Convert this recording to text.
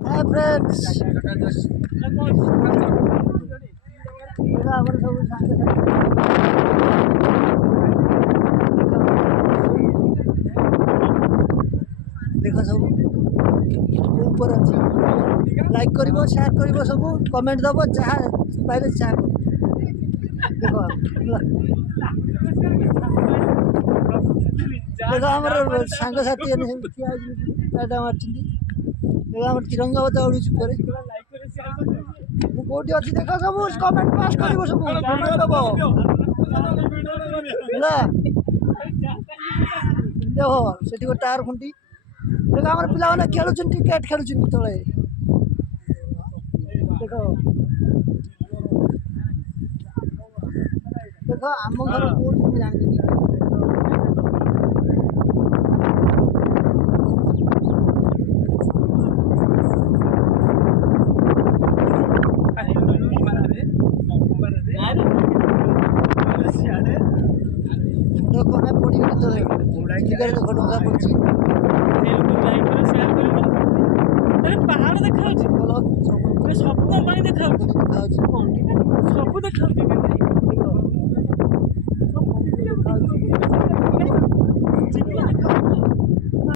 hi friends ଆମର ସବୁ ଦେଖ ସବୁ ऊपर अच्छी लाइक करिवो शेयर करिवो सब कमेंट दबो जहाँ पाइले चाह देखो देखो हमर सांग साथी ने किया टाटा मारछिंदी देखो हमर तिरंगा बता उड़ुछ करे मु कोठी अछि देखो सब कमेंट पास करिवो सब कमेंट दबो ହେଲା देखो सेठी को टायर खुंटी देखो हमर पिला माने खेलुछन क्रिकेट खेलुछन तळे देखो देखो आम घर कोठी जानि देखो मैं पड़ी गई तो देखो डोंगा पड़ची पहाड़ देखा बोलो सब कंपनी देखा दिखाउची सब देखा